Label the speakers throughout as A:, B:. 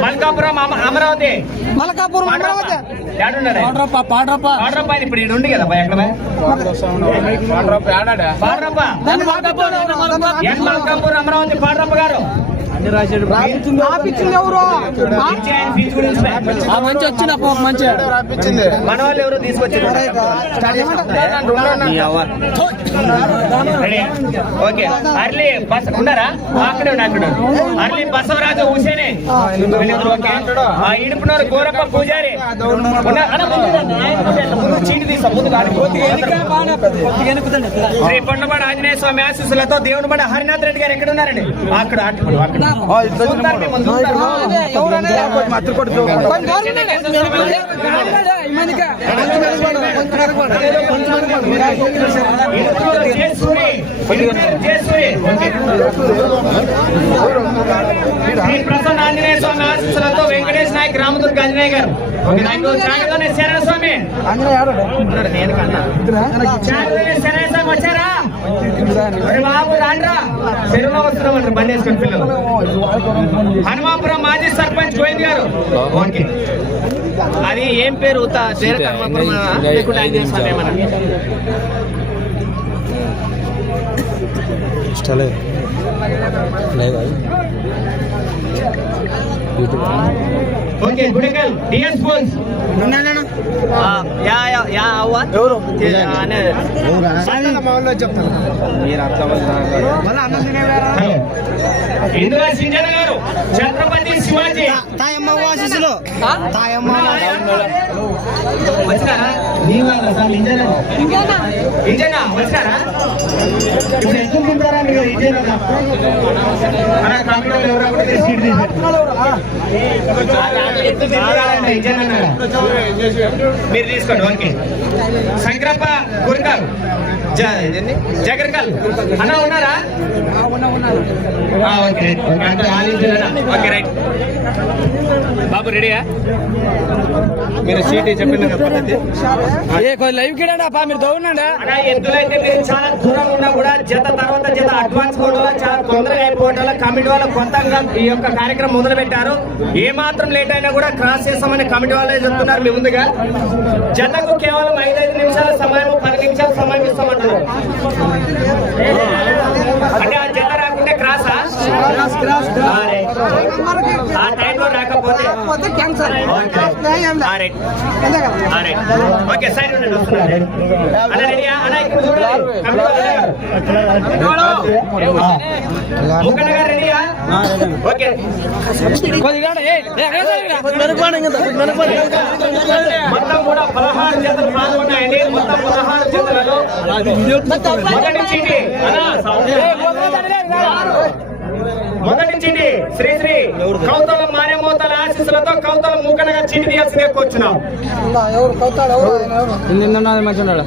A: మల్కాపురం అమ- అమరావతి.
B: మలకాపురం అమరావతి.
A: ఇప్పుడు ఉంది కదా ఎక్కడ పాడరప్ప అమరావతి పాడరప్ప గారు.
B: రాపిచ్చింది ఎవరు?
A: ఫీజు గురించి
B: ఆ మంచి వచ్చిన మంచి.
A: మన వాళ్ళు ఎవరు తీసుకొచ్చారు? ఓకే. అర్లీ బస్ ఉన్నారా? అక్కడే ఉన్నా అక్కడ అర్లీ బసవరాజు హుసేనే ఇడుపునూరు గోరప్ప పూజారి. చీటి తీసా ముందు. శ్రీ కొండపాడు ఆంజనేయ స్వామి ఆశీస్సులతో దేవుని పడ హరినాథ్ రెడ్డి గారు ఎక్కడ ఉన్నారండి? అక్కడ అక్కడ అక్కడ ప్రసన్న ఆంజనేయ స్వామి ఆశీస్సులతో వెంకటేష్ నాయక్ రామదుర్గ ఆంజనేయ గారు ఓకే, నాకు చాగదోని శరణ స్వామి ఉన్నాడు, నేను కన్నా చాగదోని శరణ స్వామి వచ్చారా ఒరే బాబు రాండ్రా చెరువులో వస్తున్నామంటారు బండి వేసుకొని పిల్లలు హనుమాపురం మాజీ సర్పంచ్ గోవింద్ గారు. ఓకే అది ఏం పేరు? ఉత్త పేరు హనుమాపురం లేకుంటే ఆంజనేయ స్వామి ఏమన్నా? Okay Gudikal DS schools yeah yeah yeah అవ్వ. ఎవరు? ఇందులో సింజన గారు ఛత్రపతి శివాజీ.
B: తాయమ్మ ఆశీస్సులు తాయమ్మ
A: వచ్చినారా? సార్ ఇంజన ఇంజనా వచ్చినారా? ఇప్పుడు ఎందుకు తింటారా మీరు ఇంజన మన కంప్యూటర్ ఎవరో కూడా సీట్ ఇంజన్ అన్నారా మీరు తీసుకోండి ఓకే. శంకరప్ప గురికల్. జగర్కల్. అన్న ఉన్నారా? ఓకే. అన్న. Okay right. బాబు రెడీయా? మీరు సీట్ చెప్పిన పద్ధతి?
B: ఏ లైవ్ కిడండి అప్ప మీరు
A: అలా ఎద్దులైతే మీరు చాలా దూరం ఉన్నా కూడా జత తర్వాత జత అడ్వాన్స్ కూడా చాలా తొందరగా అయిపోవడం వల్ల కమిటీ వాళ్ళు కొత్తగా ఈ యొక్క కార్యక్రమం మొదలు పెట్టారు ఏ మాత్రం లేట్ అయినా కూడా క్రాస్ చేస్తామని కమిటీ వాళ్ళే చెప్తున్నారు మీ ముందుగా. జతకు కేవలం ఐదైదు నిమిషాల సమయం పది నిమిషాల సమయం ఇస్తామంటారు అంటే ఆ జత రాకుంటే క్రాసా. ఆ? టైంలో రాకపోతే. ఓకే సైడ్ మొత్తం కూడా పదహారు జతలు పాల్గొన్నాయండి మొత్తం పదహారు జతలలో మొదటి మొదటి శ్రీ శ్రీ కౌతల మారేమోతల ఆశీస్సులతో కౌతల మూకనగా చీటి
C: మంచి ఉన్నాడు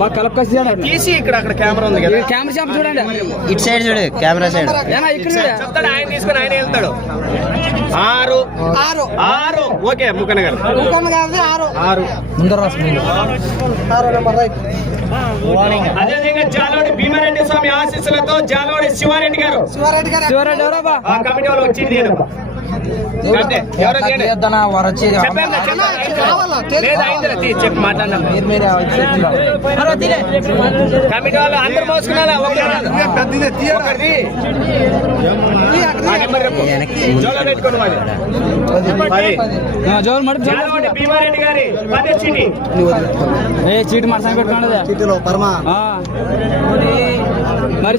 C: బాగా
A: తీసి ఇక్కడ అక్కడ కెమెరా ఉంది కదా.
C: కెమెరా షాప్ చూడండి.
D: ఇటు సైడ్ చూడు కెమెరా సైడ్.
A: చెప్తాడు ఆయన తీసుకుని ఆయన వెళ్తాడు. ఆరు.
B: ఆరు.
A: ఆరు. ఓకే ముక్కన గారు.
B: ఇంకొన్న కాదు ఆరు.
A: ఆరు.
C: ముందర
B: ఆరు నెంబర్ రైట్.
A: అదేవిధంగా జాలోడి భీమారెడ్డి స్వామి ఆశీస్సులతో జాలోడి శివారెడ్డి గారు.
B: శివారెడ్డి గారు.
C: శివరెడ్డి ఎవరబ్బా?
A: ఆ కమిటీ వాళ్ళు వచ్చి కమిటీ వాళ్ళు అందరు మోసుకున్నారా? ఒకటి ఒకటి ఆ నెంబర్ చెప్పు. జోలో భీమారెడ్డి గారి చీటి.
C: ఏ చీటి మరసం పెట్టుకోండి
B: చీటిలో పరమా.
C: మరి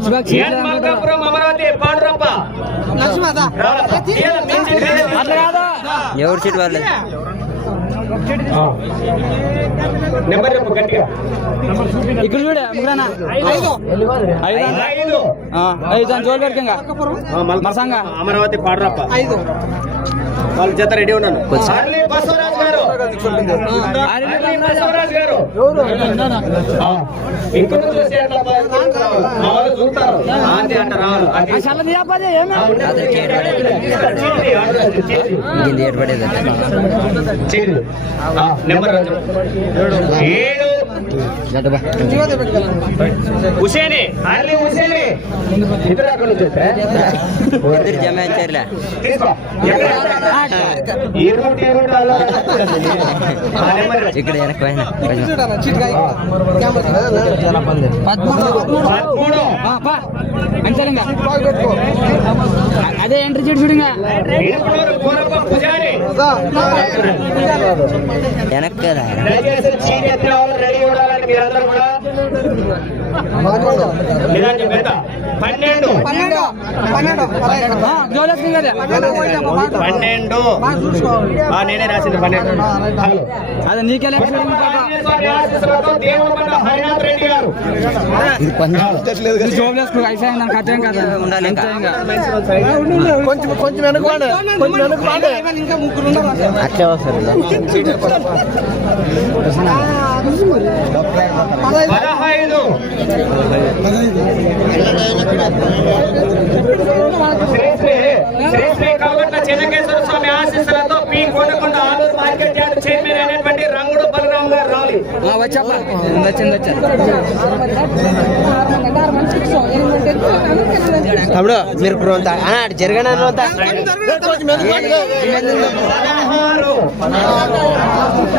A: అమరావతి పాండురప్ప
D: ఎవరు సీట్ వాళ్ళే
A: నెంబర్ చెప్పు గట్టిగా.
C: ఇక్కడ చూడే ముగ్గురనా?
B: ఐదు.
C: జోలు మరసంగా.
A: అమరావతి పాడురప్ప
B: ఐదు.
A: వాళ్ళ జత రెడీ ఉన్నాను. గారు.
D: ఇది ఏర్పడేది
A: చీటి. ఆ, నెంబర్ రాజు. ఏడు.
B: జీవోదే పెట్టుకెళ్ళండి
A: హుసేని అర్లీ హుసేని ఇద్దరు అక్కడ నుంచి వచ్చారా?
D: ఇద్దరు జమాయించారులే
A: తీసుకో. ఎక్కడ? ఈ రూట్, ఈ రూట్ అలా. ఆ నెంబర్ ఇవ్వండి.
D: ఇక్కడ వెనక్కి పోయినా కొంచెం.
B: చూడన్న చీట్ కాయ
A: పదమూడు
C: అంతేలింగా అదే ఎంట్రీ చీట్ చూడంగా
A: ఇడుపునూరు పూర్వపు పూజారి
D: వెనక్కి రా.
A: మీరందరూ కూడా పెద్ద. పన్నెండు.
B: పన్నెండు.
A: నేనే రాసింది పన్నెండు.
C: అదే నీకే లేక
A: ఆంజనేయ స్వామి ఆశీస్సులతో దేవులకొండ హరినాథ్ రెడ్డి గారు.
C: జోబులేసుకో అయిపోయింది నాకు అర్థం కదా.
D: ఉండాలి ఇంకా.
C: అంతే ఇంకా.
B: కొంచెం కొంచెం వెనక కొంచెం వెనక ఇంకా ముగ్గురు ఉన్నారు
D: అట్లే వస్తారు
A: పదహైదు. శ్రీ శ్రీ శ్రీ శ్రీ కల్గొట్ల చెన్నకేశ్వర స్వామి ఆశీస్సులతో P Kotakonda Aluru market yard chairman అయినటువంటి రంగుడు బలరాం గారు రావాలి.
C: వచ్చాపా వచ్చింది వచ్చారు
D: తమ్ముడు మీరు ఇప్పుడు అంతా జరగడం
A: పదహారు.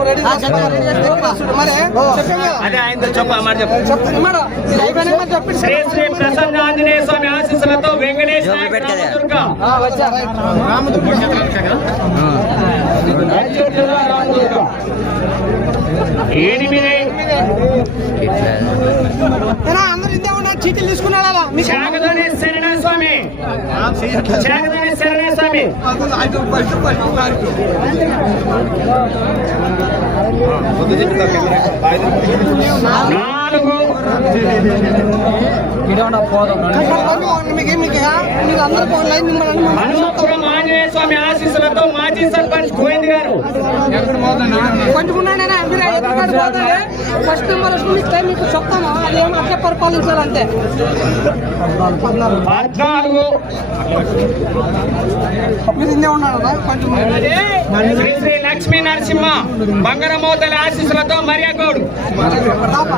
A: శ్రీ శ్రీ ప్రసన్న ఆంజనేయ స్వామి ఆశీస్సులతో వెంకటేష్
D: జోబులు
A: నాయక్
D: పెట్టలే.
A: రామదుర్గం. రాయచూరు జిల్లా రామదుర్గం ఎనిమిది
B: ఏనా, అందరూ ఇంతే ఉన్నారు. చీటీలు తీసుకున్నాడా మీకు
A: శాగదోని శరణ స్వామి. శాగదోని శరణ స్వామి. నాలుగు.
B: మీకు
A: ఆంజనేయ స్వామి ఆశీస్సులతో మాజీ సర్పంచ్ గోవింద్ గారు
B: కొంచెం ఫస్ట్ నెంబర్ వస్తుంది మీకు చెప్తాను అది ఏమో అట్లే పరిపాలించాలంతే పద్నాలుగు ఉన్నాడు కొంచెం
A: శ్రీ శ్రీ లక్ష్మీ నరసింహ బంగారమూతల ఆశీస్సులతో మరియా లక్ష్మారి
B: ప్రతాప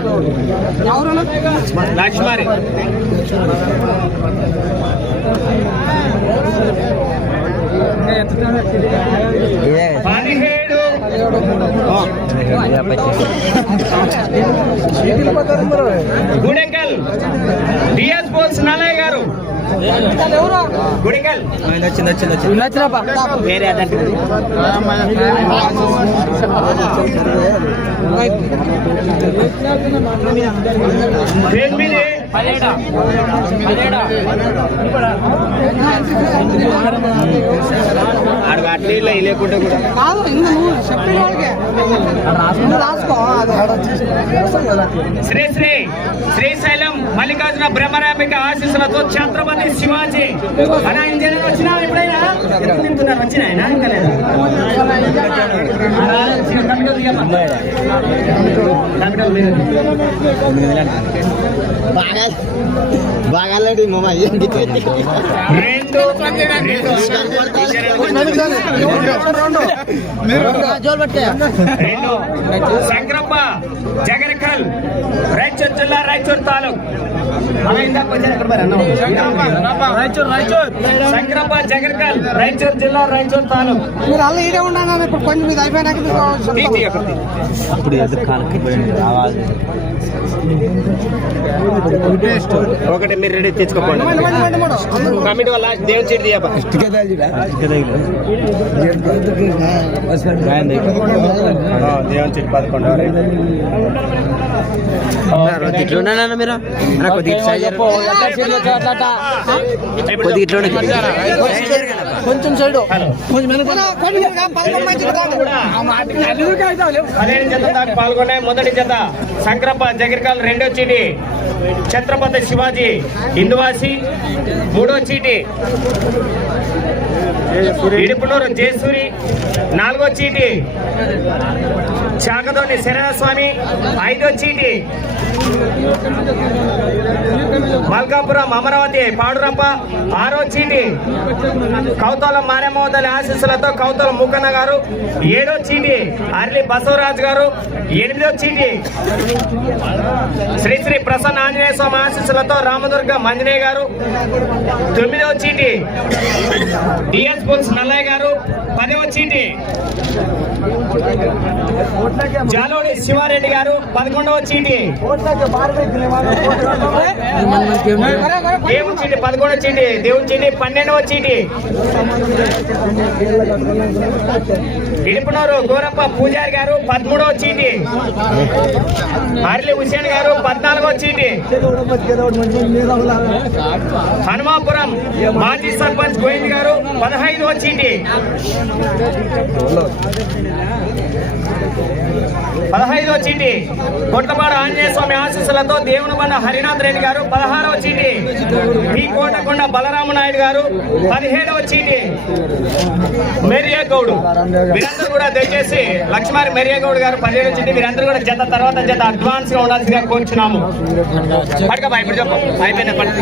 A: పదిహేడు. గుడెకల్. డిఎస్ బోల్స్ నలై గారు
B: ఎవరు
A: గుడికల్
D: వచ్చింది
A: వేరే అదంటే అట్లే లేకుంటే కూడా
B: కాదు ఇందు నువ్వు చెప్పిన వాళ్ళకి నువ్వు రాసుకో అది
A: శ్రీ శ్రీ శ్రీశైలం మల్లికార్జున బ్రహ్మరాంబిక ఆశీస్సులతో ఛత్రపతి శివాజీ అని ఆయన జనం వచ్చినా ఎప్పుడైనా ఎప్పుడు తింటున్నారు వచ్చిన ఆయన ఇంకా లేదా? ఆ, వచ్చిన కమిటీ తీయమ్మా. కమిటీ మీరు.
D: బాగాలండి మామ ఏంటి
A: రెండు రెండు శంకరప్ప జగరికల్ రాయచూర్ జిల్లా రాయచూర్ తాలూక్? శంకరప్ప జగరికల్ రాయచూర్ జిల్లా రాయచూర్ తాలూక్.
B: మీరు అల్ల ఈడే ఉన్నాను ఇప్పుడు కొంచెం ఇది అయిపోయినాక
D: కాలకి రావాలి.
A: ఒకటి మీరు రెడీ తెచ్చుకోండి. కమిటీ వాళ్ళ దేవుని చీటి తీయప్ప దేవుని చీటి పదకొండు.
D: ఉన్నానన్న మీరు కొద్దిగా. కొద్దిగా ఇట్లా
C: కొంచెం సైడ్.
B: కొంచెం
A: పదిహేను జత దాకా పాల్గొన్నాయి మొదటి జత సంక్రప్ప జగిరికాల్ రెండో చీటి ఛత్రపతి శివాజీ ఇందువాసి మూడో చీటి ఇడుపునూరు జయసూరి నాలుగో చీటి చాకదోని శరణ స్వామి ఐదో చీటి మల్కాపురం అమరావతి పాడురంప ఆరో చీటి కౌతల మారేమోదల ఆశీస్సులతో కౌతల ముఖన్న గారు ఏడో చీటి. అర్లి బసవరాజు గారు ఎనిమిదో చీటి శ్రీ శ్రీ ప్రసన్న ఆంజనేయ స్వామి ఆశీస్సులతో రామదుర్గ మంజనేయ గారు తొమ్మిదవ చీటి డిఎస్ పుల్స్ నల్లయ్య గారు పదవ చీటి జాలోడి శివారెడ్డి గారు పదకొండవ చీటి దేవుని చీటి పదకొండవ చీటి దేవుని చీటి పన్నెండవ చీటి ఇడుపునూరు గోరప్ప పూజారి గారు పదమూడవ చీటి. అర్లి హుసేన్ గారు పద్నాలుగో చీటి. హనుమాపురం మాజీ సర్పంచ్ గోవింద్ గారు పదహైదవ చీటి. పదహైదవ చీటి. కొట్టపాడు ఆంజనేయ స్వామి ఆశీస్సులతో దేవుని బండ హరినాథ్ రెడ్డి గారు పదహారవ చీటి. పి కోటకొండ బలరామ నాయుడు గారు పదిహేడవ చీటి. మెరియగౌడు వీరందరూ కూడా దయచేసి లక్ష్మారి మెరియగౌడ్ గారు పదిహేడు చీటి. వీరందరూ కూడా జత తర్వాత జత అడ్వాన్స్గా ఉండాల్సిందిగా కోరుచున్నాము. పట్టుకోబా ఇప్పుడు చెప్పు.
B: పదిహేడు మంది